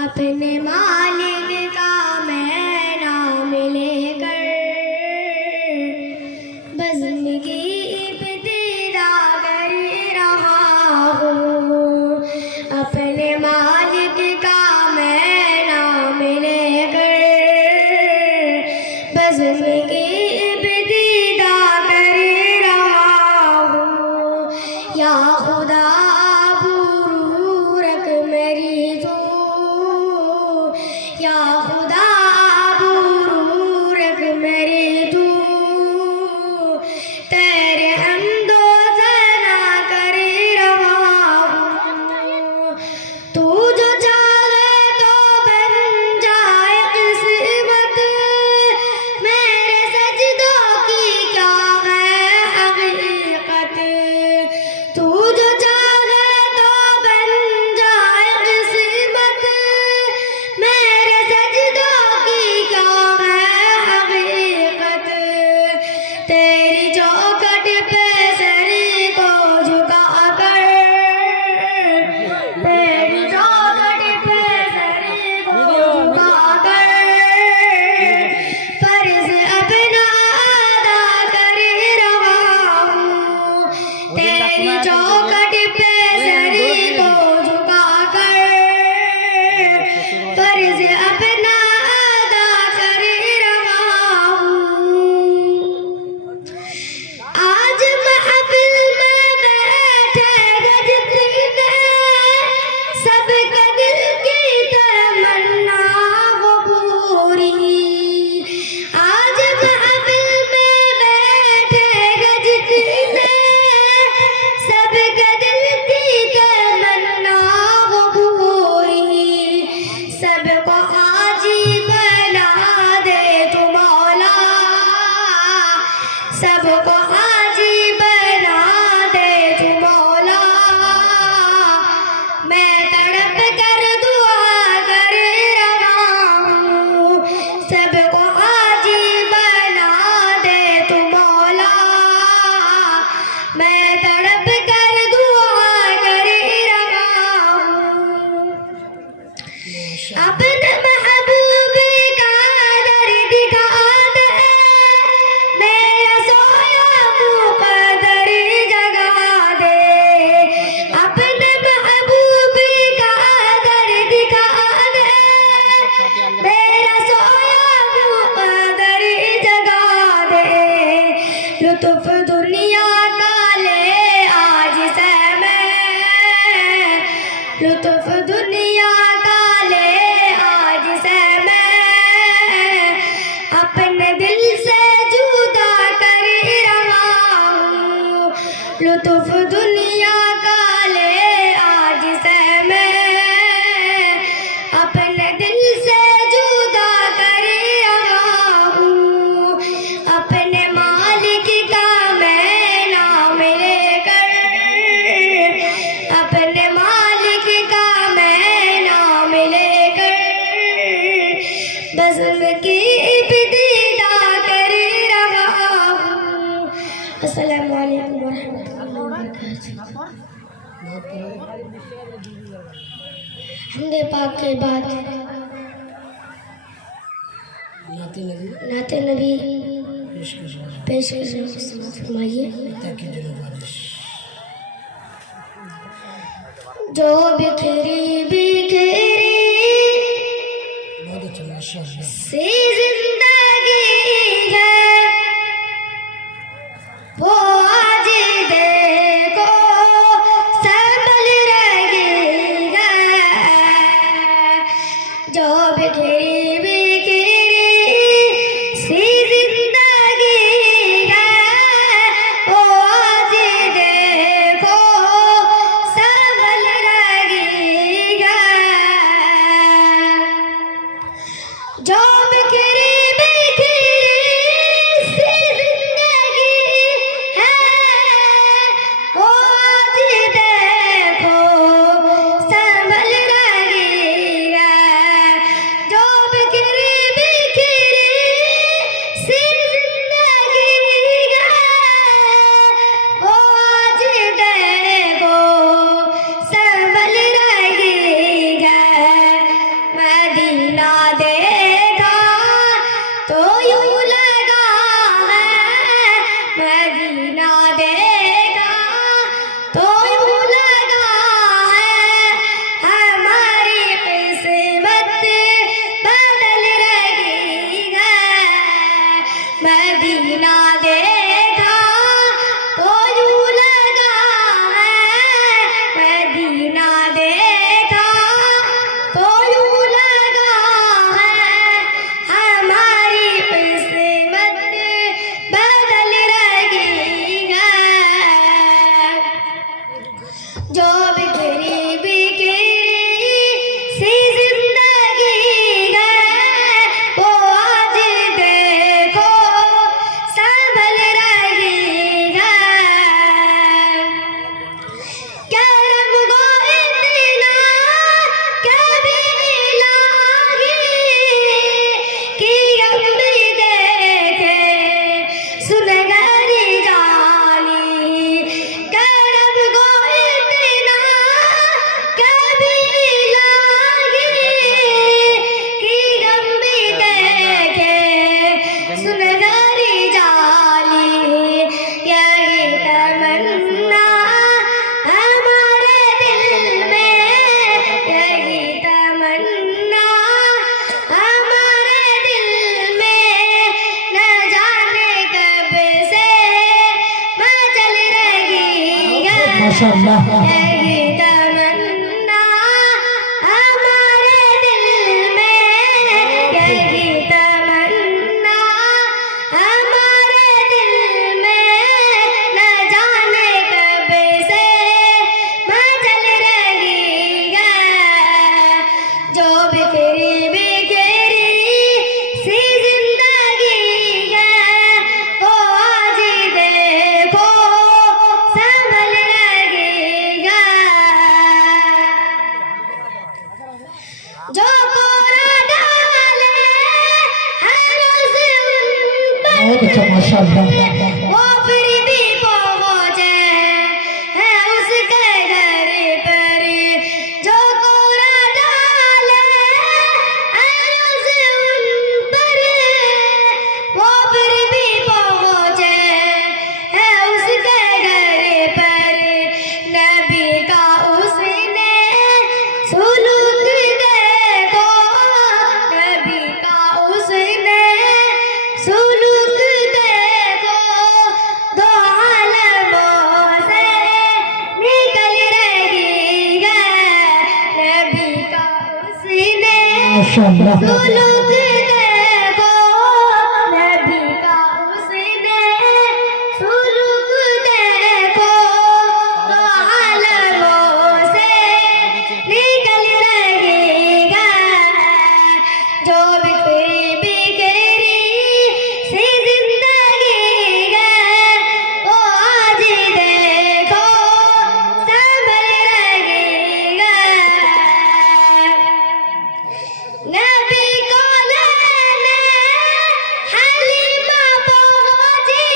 अपने मालिक का मैं नाम लेकर बज़्म की इब्तिदा कर रहा हूँ। अपने मालिक का मैं नाम लेकर बज़्म की इब्तिदा कर रहा हूँ। या खुदा बुरूरक मेरी तू, या खुदा बुरूरक मेरी तू, तेरे हमदो सना कर रहा हूँ। तू जो चाहे तो बन जाए किस्मत, मेरे सजदों की क्या है हकीकत। तू जो चाहे तो बन जाए किस्मत, मेरे सजदों की क्या है हकीकत। तेरी चौखट पे सर को झुका कर, तेरी चौखट पे सर को झुका कर फर्ज अपना अदा कर रहा हूँ। तेरी चौखट पे सर को झुका कर फर्ज अपना अदा कर रहा हूँ। आज महफिल में बैठे जितने सबके दिल की तमन्ना वो पूरी। आज महफिल में बैठे जितने सबके दिल की तमन्ना वो पूरी। सबको हाजी बना दे तू मौला, सबको हाजी बना दे तू मौला। मैं तड़प कर दुआ कर रहा हूँ। सबको हाजी बना दे तू मौला, मैं तड़प कर दुआ कर रहा हूँ। अपने महबूब का दर दिखा दे, मेरा सोया मुक़द्दर जगा दे। अपने महबूब का दर दिखा दे, मेरा सोया मुक़द्दर जगा दे। लुत्फ़ दुनिया का ले आज से मैं, लुत्फ़ दुनिया का ले आज से मैं, अपने दिल से जुदा कर रहा हूँ। लुत्फ़ दुनिया का ले आज से मैं, अपने दिल से जुदा कर रहा हूँ। अपने मालिक का मैं नाम लेकर, अपने मालिक का मैं नाम लेकर बज़्म की इब्तिदा कर रहा हूँ। अस्सलामु अलैकुम वरहमतुल्लाहि वबरकातुहू। हमदे पाक के बाद नाते नबी पेश फरमाइए। जो बिखरी बिखरी सी जिंदगी है, वो आज देखो संभल रही है। जो बिखरी बिखरी सी जिंदगी है, वो आज देखो संभल रही है। जो बिखरी बिखरी सी जिंदगी है, वो आज देखो संभल रही है। जो बिखरी बिखरी सी जिंदगी है, वो आज देखो संभल रही है। माशाअल्लाह। यही तमन्ना हमारे दिल में, यही तमन्ना हमारे दिल में, न जाने कब से मचल रही है। जो बिखरी बिखरी सी जिंदगी है, वो आज देखो संभल रही है। जो कोरा डाले हर रोज उन पर, बहुत अच्छा माशाअल्लाह। वो फिर भी पहुंचे है उसके घर पर। जो कोरा डाले हर रोज उन पर, वो फिर भी पहुंचे है उसके घर पर। नबी का उसने सुलूक देखो, नबी का उसने सुलूक देखो, दो आलमों से निकल रही है। नबी का उसने माशाअल्लाह। सुलूक देखो, नबी का उसने सुलूक देखो, दो आलमों से निकल रही है। जो बिखरी बिखरी सी जिंदगी है, वो आज देखो संभल रही है। नबी को लेने हलीमा पहुंची,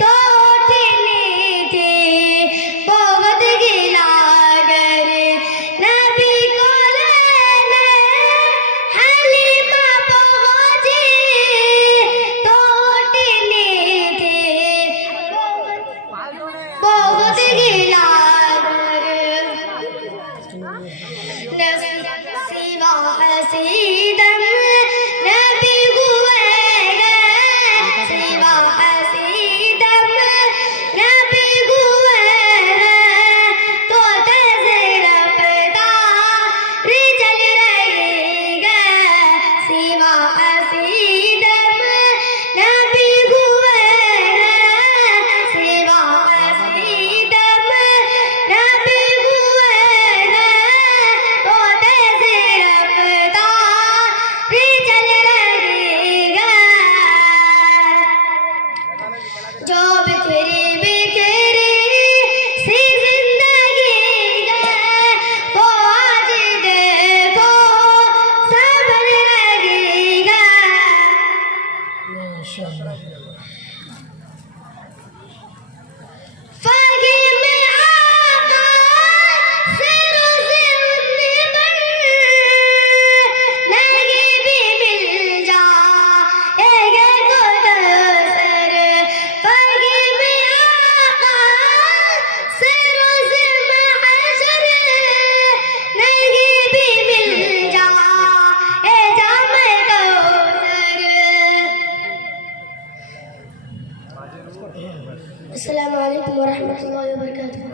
तो उठनी थी बहुत गिला कर। नबी को लेने हलीमा पहुंची, तो उठनी थी बहुत गिला कर। सिवा हसीदम नबी हुए हैं, सिवा हसीदम नबी हुए हैं, तो तेज़ रफ़्तार चल रही है। सिवा हसीदम नबी हुए हैं, सिवा हसीदम नबी हुए हैं, तो तेज़ रफ़्तार चल रही है। जो बिखरी बिखरी सी जिंदगी है, वो आज देखो संभल रही है। फ़हीम आका से रोज़े उन्नी पर, लगी भी मिल जाएगा गुलज़र। फ़हीम आका से रोज़े महशर, लगी भी मिल जाएगा मैं गुलज़र। अस्सलामु अलैकुम वरहमतुल्लाहि वबरकातुहू।